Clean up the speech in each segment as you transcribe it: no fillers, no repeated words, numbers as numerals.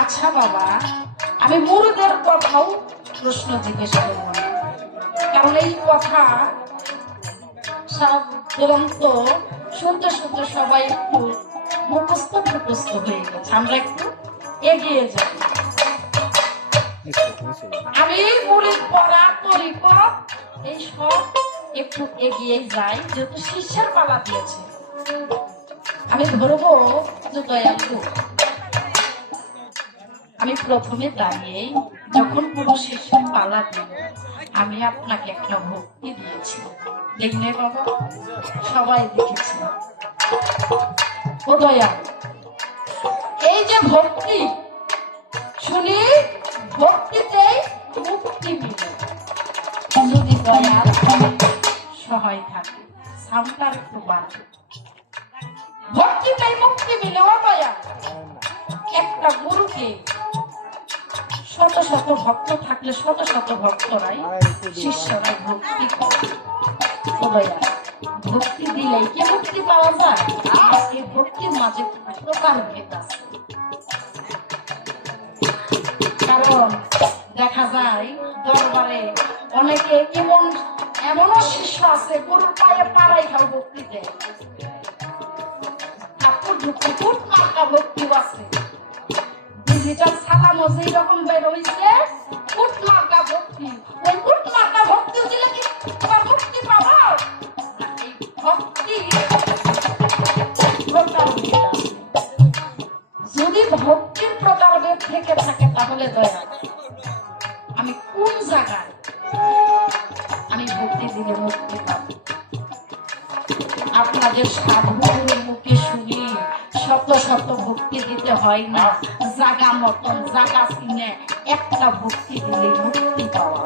আচ্ছা বাবা, আমি মুরুদের কথাও প্রশ্ন জিজ্ঞেস করব, কারণ এই কথা সাধারণত শুনতে শুনতে সবাই একটু মুখস্থ হয়ে গেছে। আমরা একটু এগিয়ে যাই। আমি মুরিদ পড়া তরিকত এই সব একটু এগিয়ে যাই, যেহেতু শিষ্যের পালা দিয়েছে। আমি ধরবো যে দয়ালু, আমি প্রথমে দাঁড়িয়ে যখন কোনো শিষ্যের পালা দিল, আমি আপনাকে একটা ভক্তি দিয়েছি। দেখলে বাবা, সবাই দেখেছে। ও দয়ালু, এই যে ভক্তি, শুনি ভক্তিতে মুক্তি মিলে। যদি দয়াল সহায় থাকে, সামটার একটু বাড়বে। ভক্তিতে মুক্তি মিলে। ও দয়াল, একটা গুরুকে শত শত ভক্ত থাকলে শত শত ভক্তরাই শিষ্যরাই ভক্তি করে। ও দয়াল, ভক্তি দিলেই কি মুক্তি পাওয়া যায়? আজকে ভক্তির মাঝে প্রকার ভেদ আছে। কারণ দেখা যায় দরবারে অনেকে এমনও শিষ্য আছে গুরুর পায়ে পাড়াই খাও ভক্তিতে। ঠাকুর ঢুকতে খুব মার্কা ভক্তি আছে। ডিজিটাল সালামও যেই রকম বের হইছে, খুব মার্কা ভক্তি। ওই খুব মার্কা ভক্তি দিলে কি তোমার মুক্তি পাবো? এই ভক্তি প্রকারভেদ আছে। যদি ভক্তির প্রকারভেদ থেকে থাকে, তাহলে দয়া আমি কোন জায়গায় আমি ভক্তি দিলে মুক্তি পাবো? আপনাদের সাধুগুরুর মুখে শুনি শত শত ভক্তি দিতে হয় না, জাগা মতন জাগা চিনে একটা ভক্তি দিলে মুক্তি পাওয়া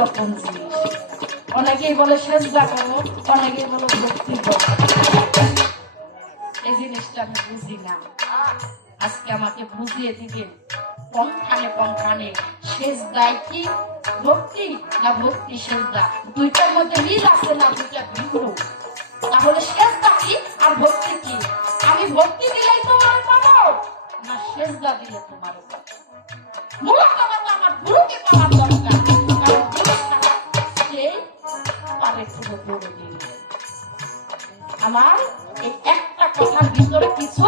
রকম জিনিস। অনেকেই বলে সেজদা করো, অনেকেই বলে ভক্তি করো। এই জিনিসটা আমি বুঝি না। আজকে আমাকে বুঝিয়ে দিবেন পঙ্খানে সেজদায় কি ভক্তি না ভক্তি সেজদা দুইটার মধ্যে মিল আছে না দুইটা ভিন্ন? তাহলে সেজদা কি আর ভক্তি কি? আমি ভক্তি দিলেই তোমার পাবো না সেজদা দিলে তোমার পাবো? মূলত আমার গুরুকে পাওয়ার দরকার, কারণ গুরু ছাড়া সেই পারে কোনো গুরু নেই। আমার এই একটা কথার ভিতরে কিছু